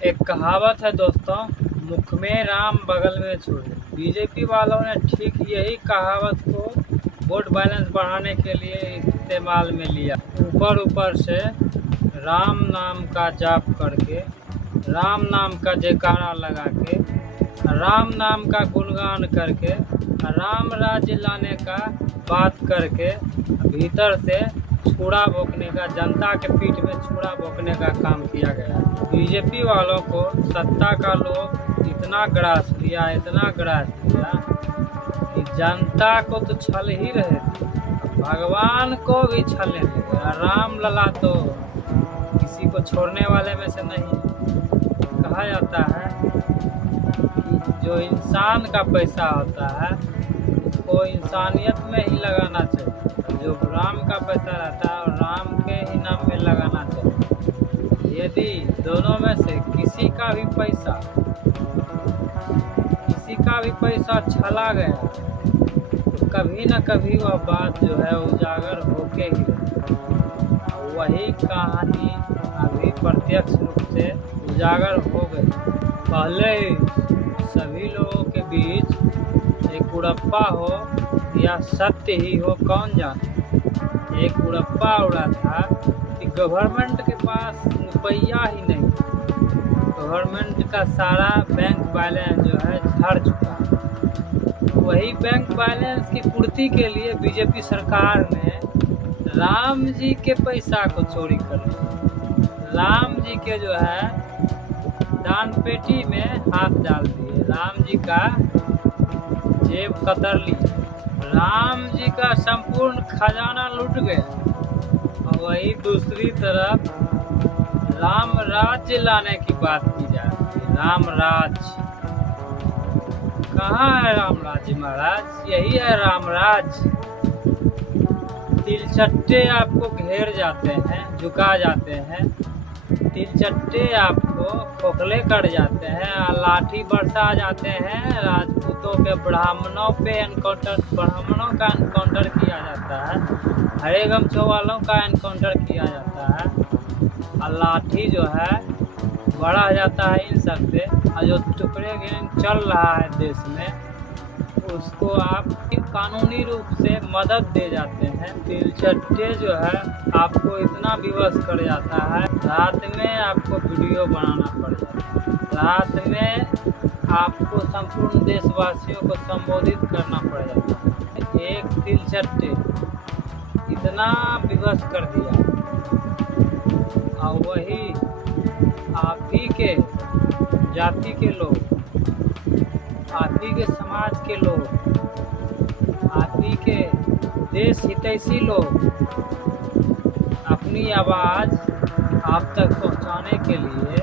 एक कहावत है दोस्तों, मुख में राम बगल में छुरी। बीजेपी वालों ने ठीक यही कहावत को वोट बैलेंस बढ़ाने के लिए इस्तेमाल में लिया। ऊपर से राम नाम का जाप करके, राम नाम का जयकारा लगा के, राम नाम का गुणगान करके, राम राज्य लाने का बात करके भीतर से छुरा भोंकने का, जनता के पीठ में छुरा भोंकने का काम किया गया। बीजेपी वालों को सत्ता का लोभ इतना ग्रास लिया कि जनता को तो छल ही रहे थे, भगवान को भी छलने लगे। राम लला तो किसी को छोड़ने वाले में से नहीं। कहा जाता है कि जो इंसान का पैसा होता है उसको इंसानियत में ही लगाना चाहिए, जो राम का पैसा रहता है और राम के ही नाम में लगाना चाहिए। यदि दोनों में से किसी का भी पैसा छला गया तो कभी न कभी वह बात जो है उजागर होके ही रहे। वही कहानी अभी प्रत्यक्ष रूप से उजागर हो गई। पहले सभी लोगों के बीच एक उड़प्पा हो या सत्य ही हो, कौन जाने। एक उड़प्पा उड़ा था कि गवर्नमेंट के पास रुपया ही नहीं, गवर्नमेंट का सारा बैंक बैलेंस जो है झड़ चुका है। वही बैंक बैलेंस की पूर्ति के लिए बीजेपी सरकार ने राम जी के पैसा को चोरी कर लिया। राम जी के जो है दान पेटी में हाथ डाल दिए, राम जी का जेब कतर लिए, राम जी का संपूर्ण खजाना लूट गया। और वही दूसरी तरफ राम राज्य लाने की बात की जा रही है। राम राज्य कहाँ है? राम राज्य महाराज, यही है राम राज्य। तिलचट्टे आपको घेर जाते हैं, झुका जाते हैं, तिलचट्टे आपको खोखले कर जाते हैं, लाठी बरसा जाते हैं। राजपूतों पे, ब्राह्मणों का एनकाउंटर किया जाता है, हरे गमछों वालों का एनकाउंटर किया जाता है, और लाठी जो है बढ़ा जाता है इन सब पे। और जो टुकड़े गैंग चल रहा है देश में, उसको आप कानूनी रूप से मदद दे जाते हैं। तिलचट्टे जो है आपको इतना विवश कर जाता है, रात में आपको वीडियो बनाना पड़ जाता है, रात में आपको संपूर्ण देशवासियों को संबोधित करना पड़ जाता है। एक तिलचट्टे इतना विवश कर दिया। और वही आप ही के जाति के लोग, आप ही के समाज के लोग, आप ही के देश हितैषी लोग अपनी आवाज़ आप तक पहुंचाने के लिए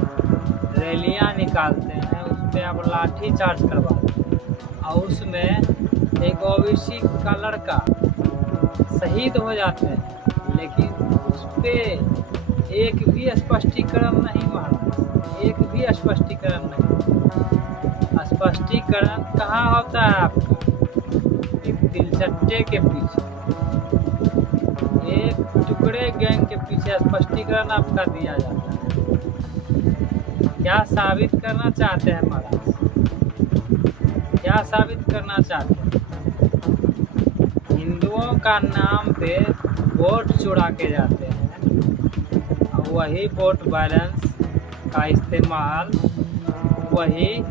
रैलियां निकालते हैं, उस पर आप लाठी चार्ज करवाते हैं। और उसमें एक ओबीसी का लड़का शहीद हो जाते हैं, लेकिन उस पर एक भी स्पष्टीकरण नहीं महाराज, एक भी स्पष्टीकरण नहीं। स्पष्टीकरण कहाँ होता है आपका? एक तिलचट्टे के पीछे, एक टुकड़े गैंग के पीछे स्पष्टीकरण आपका दिया जाता है। क्या साबित करना चाहते हैं महाराज? क्या साबित करना चाहते हैं? हिंदुओं का नाम पे वोट चुरा के जाते हैं, और वही वोट बैलेंस का इस्तेमाल, वही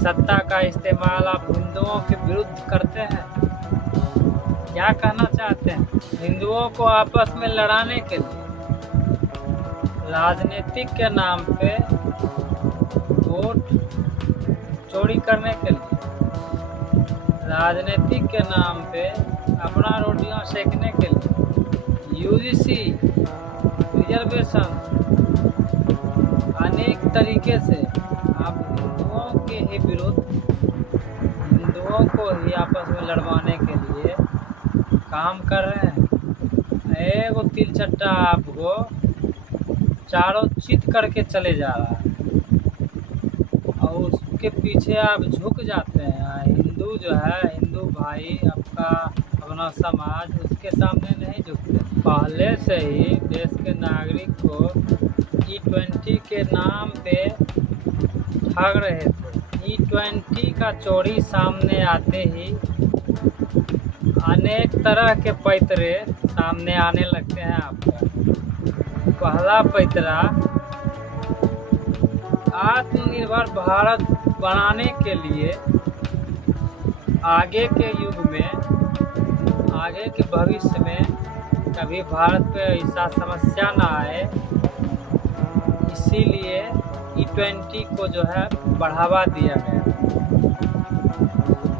सत्ता का इस्तेमाल आप हिंदुओं के विरुद्ध करते हैं। क्या कहना चाहते हैं? हिंदुओं को आपस में लड़ाने के लिए, राजनीतिक के नाम पे वोट चोरी करने के लिए, राजनीतिक के नाम पे अपना रोटियां सेकने के लिए, यूजीसी रिजर्वेशन अनेक तरीके से आप हिंदुओं के ही विरुद्ध, हिंदुओं को ही आपस में लड़वाने के लिए काम कर रहे हैं। एगो तिलचट्टा आपको चारों चित करके चले जा रहा है, और के पीछे आप झुक जाते हैं। हिंदू जो है, हिंदू भाई आपका अपना समाज, उसके सामने नहीं झुकते। पहले से ही देश के नागरिक को G20 के नाम पे ठग रहे थे। G20 का चोरी सामने आते ही अनेक तरह के पैतरे सामने आने लगते हैं आपका। पहला पैतरा, आत्मनिर्भर भारत बनाने के लिए आगे के युग में, आगे के भविष्य में कभी भारत पे ऐसा समस्या ना आए, इसीलिए G20 को जो है बढ़ावा दिया गया।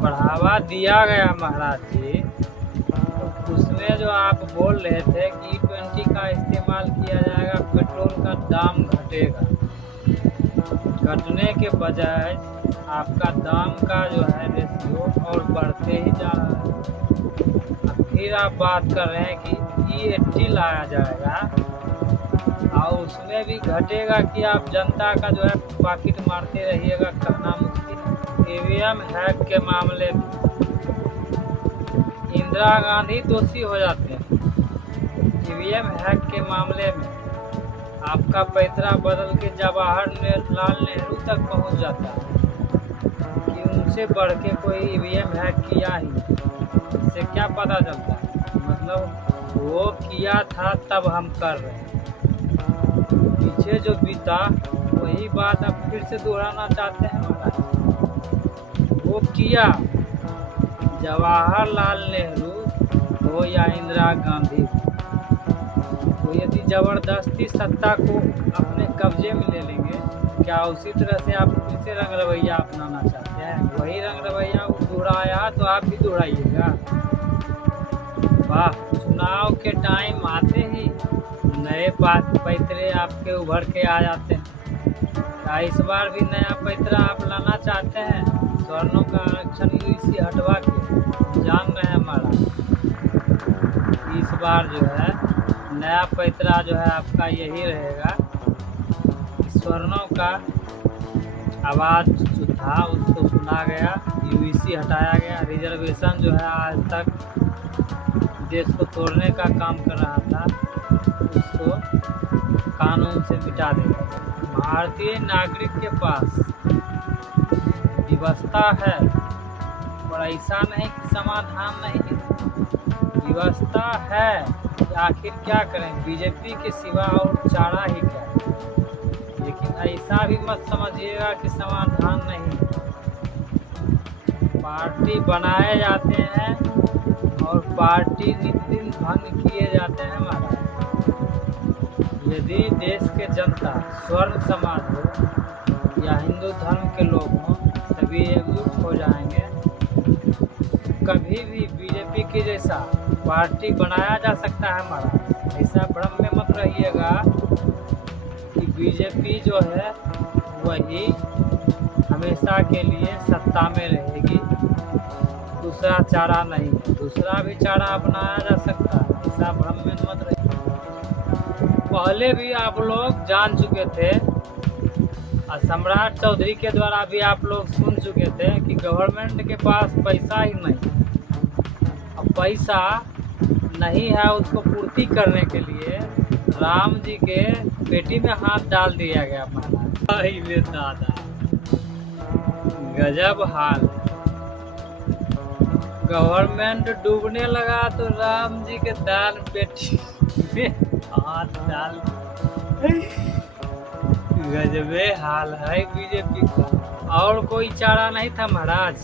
बढ़ावा दिया गया महाराज जी। तो उसमें जो आप बोल रहे थे कि G20 का इस्तेमाल किया जाएगा, पेट्रोल का दाम घटेगा। घटने के बजाय आपका दाम का जो है रेशियो और बढ़ते ही जा रहा है। अब फिर आप बात कर रहे हैं कि G80 लाया जाएगा और उसमें भी घटेगा कि आप जनता का जो है पॉकेट मारते रहिएगा, कहना मुश्किल। ईवीएम हैक के मामले में इंदिरा गांधी दोषी हो जाते हैं। ईवीएम हैक के मामले में आपका पैतरा बदल के जवाहरलाल नेहरू तक पहुंच जाता है कि उनसे बढ़ के कोई ईवीएम हैक किया ही। इससे क्या पता चलता है? मतलब वो किया था तब हम कर रहे हैं। पीछे जो बीता वही बात आप फिर से दोहराना चाहते हैं महाराज। वो किया, जवाहरलाल नेहरू हो या इंदिरा गांधी, तो यदि ज़बरदस्ती सत्ता को अपने कब्जे में ले लेंगे, क्या उसी तरह से आप फिर से रंग रवैया अपनाना चाहते हैं? वही रंग रवैया दोहराया तो आप भी दोहराइएगा। वाह, चुनाव के टाइम आते ही नए पैतरे आपके उभर के आ जाते हैं। क्या इस बार भी नया पैतरा आप लाना चाहते हैं? स्वर्णों का आरक्षण यूसी हटवा के जान रहे हैं हमारा। इस बार जो है नया पैतरा जो है आपका यही रहेगा, स्वर्णों का आवाज़ जो था उसको सुना गया, यूसी हटाया गया। रिजर्वेशन जो है आज तक देश को तोड़ने का काम कर रहा था, उसको कानून से मिटा देगा। भारतीय नागरिक के पास व्यवस्था है, और ऐसा नहीं कि समाधान नहीं, व्यवस्था है। आखिर क्या करें, बीजेपी के सिवा और चारा ही क्या। लेकिन ऐसा भी मत समझिएगा कि समाधान नहीं। पार्टी बनाए जाते हैं और पार्टी नित्य भंग किए जाते हैं महाराज। यदि देश के जनता, स्वर्ण समाज हो या हिंदू धर्म के लोग हों, सभी एकजुट हो जाएंगे, कभी भी बीजेपी के जैसा पार्टी बनाया जा सकता है महाराज। ऐसा भ्रम में मत रहिएगा कि बीजेपी जो है वही हमेशा के लिए सत्ता में रहेगी, दूसरा चारा नहीं, दूसरा भी चारा अपनाया जा सकता है। ऐसा भ्रम में मत रहिए। पहले भी आप लोग जान चुके थे और सम्राट चौधरी के द्वारा भी आप लोग सुन चुके थे कि गवर्नमेंट के पास पैसा ही नहीं। अब पैसा नहीं है, उसको पूर्ति करने के लिए राम जी के पेटी में हाथ डाल दिया गया महाराज। दादा गजब हाल। गवर्नमेंट डूबने लगा तो राम जी के दान पेटी में हाथ डाल, गजबे हाल है बीजेपी का। और कोई चारा नहीं था महाराज।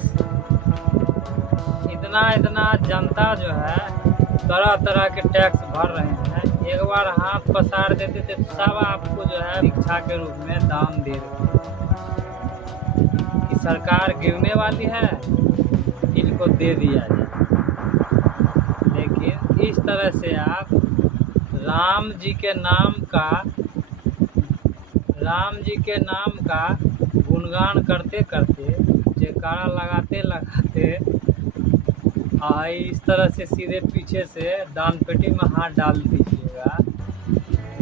इतना जनता जो है तरह तरह के टैक्स भर रहे हैं, एक बार हाथ पसार देते थे तो सब आपको जो है शिक्षा के रूप में दान दे रहे हैं कि सरकार गिरने वाली है, इनको दे दिया जाए। लेकिन इस तरह से आप राम जी के नाम का गुणगान करते करते, जयकारा लगाते लगाते इस तरह से सीधे पीछे से दान पेटी में हाथ डाल दीजिएगा।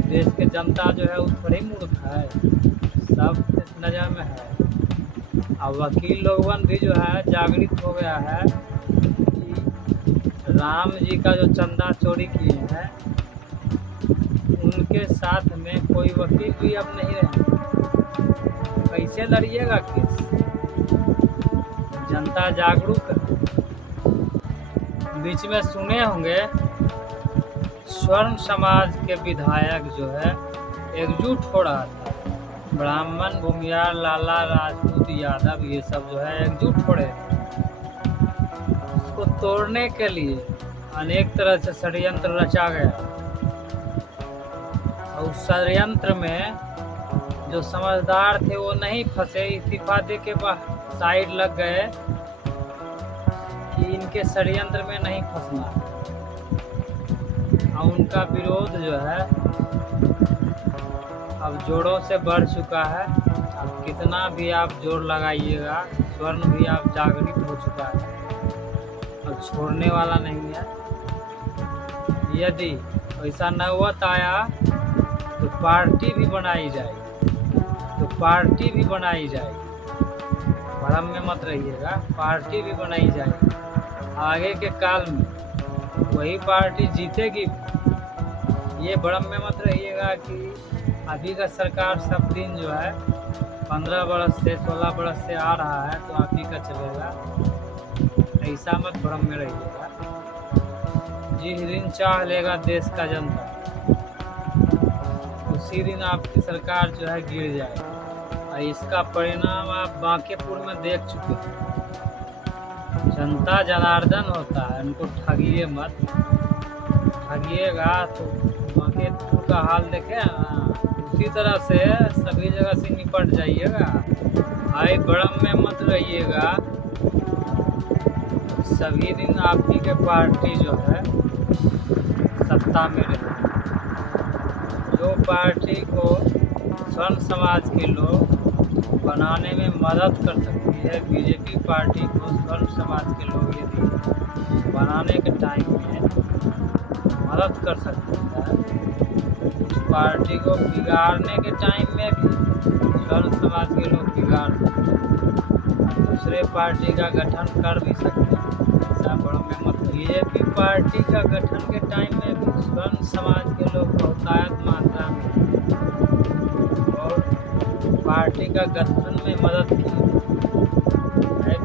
देश के जनता जो है वो थोड़ी मूर्ख है, सब नज़र में है। अब वकील लोगन भी जो है जागृत हो गया है कि राम जी का जो चंदा चोरी किए हैं उनके साथ में कोई वकील भी अब नहीं रहे। कैसे लड़िएगा केस? जनता जागरूक है। बीच में सुने होंगे स्वर्ण समाज के विधायक जो है एकजुट हो रहा था, ब्राह्मण, भूमियार, लाला, राजपूत, यादव, ये सब जो है एकजुट हो रहे थे। उसको तोड़ने के लिए अनेक तरह से षड्यंत्र रचा गया और उस षड्यंत्र में जो समझदार थे वो नहीं फंसे, इस्तीफा दे के साइड लग गए कि इनके षड्यंत्र में नहीं फंसना। और उनका विरोध जो है अब जोरों से बढ़ चुका है। अब कितना भी आप जोर लगाइएगा, स्वर्ण भी आप जागृत हो चुका है और छोड़ने वाला नहीं है। यदि ऐसा नौबत आया तो पार्टी भी बनाई जाएगी, भ्रम में मत रहिएगा, पार्टी भी बनाई जाएगी। आगे के काल में वही पार्टी जीतेगी, ये भ्रम में मत रहिएगा कि अभी का सरकार सब दिन जो है 15 बरस से 16 बरस से आ रहा है तो अभी का चलेगा, ऐसा मत भ्रम में रहिएगा। जिस दिन चाह लेगा देश का जनता उसी दिन आपकी सरकार जो है गिर जाएगी और इसका परिणाम आप बांकेपुर में देख चुके हैं। जनता जनार्दन होता है, उनको ठगिए मत, ठगिएगा तो बांकेपुर का हाल देखे उसी तरह से सभी जगह से निपट जाइएगा। भाई भ्रम में मत रहिएगा, सभी दिन आपकी के पार्टी जो है सत्ता में रहे। जो पार्टी को स्वर्ण समाज के लोग बनाने में मदद कर सकती है, बीजेपी पार्टी को स्वर्ण समाज के लोग यदि बनाने के टाइम में मदद कर सकते हैं, उस पार्टी को बिगाड़ने के टाइम में भी स्वर्ण समाज के लोग बिगाड़ दूसरे पार्टी का गठन कर भी सकते हैं। ऐसा बड़ों में मत। बीजेपी पार्टी का गठन के टाइम में भी स्वर्ण समाज के लोग बहुतायत मात्रा में और पार्टी का गठन में मदद की।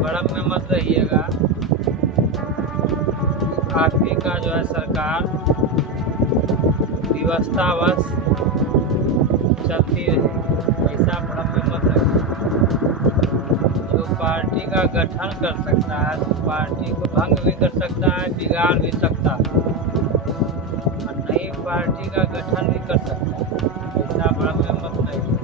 भ्रम में मत रहिएगा, आपकी का जो है सरकार व्यवस्थावश चलती रहे, ऐसा भ्रम में मत रहिएगा। जो पार्टी का गठन कर सकता है तो पार्टी को भंग भी कर सकता है, बिगाड़ भी सकता है और नई पार्टी का गठन भी कर सकता है, ऐसा भ्रम में मत रहिएगा।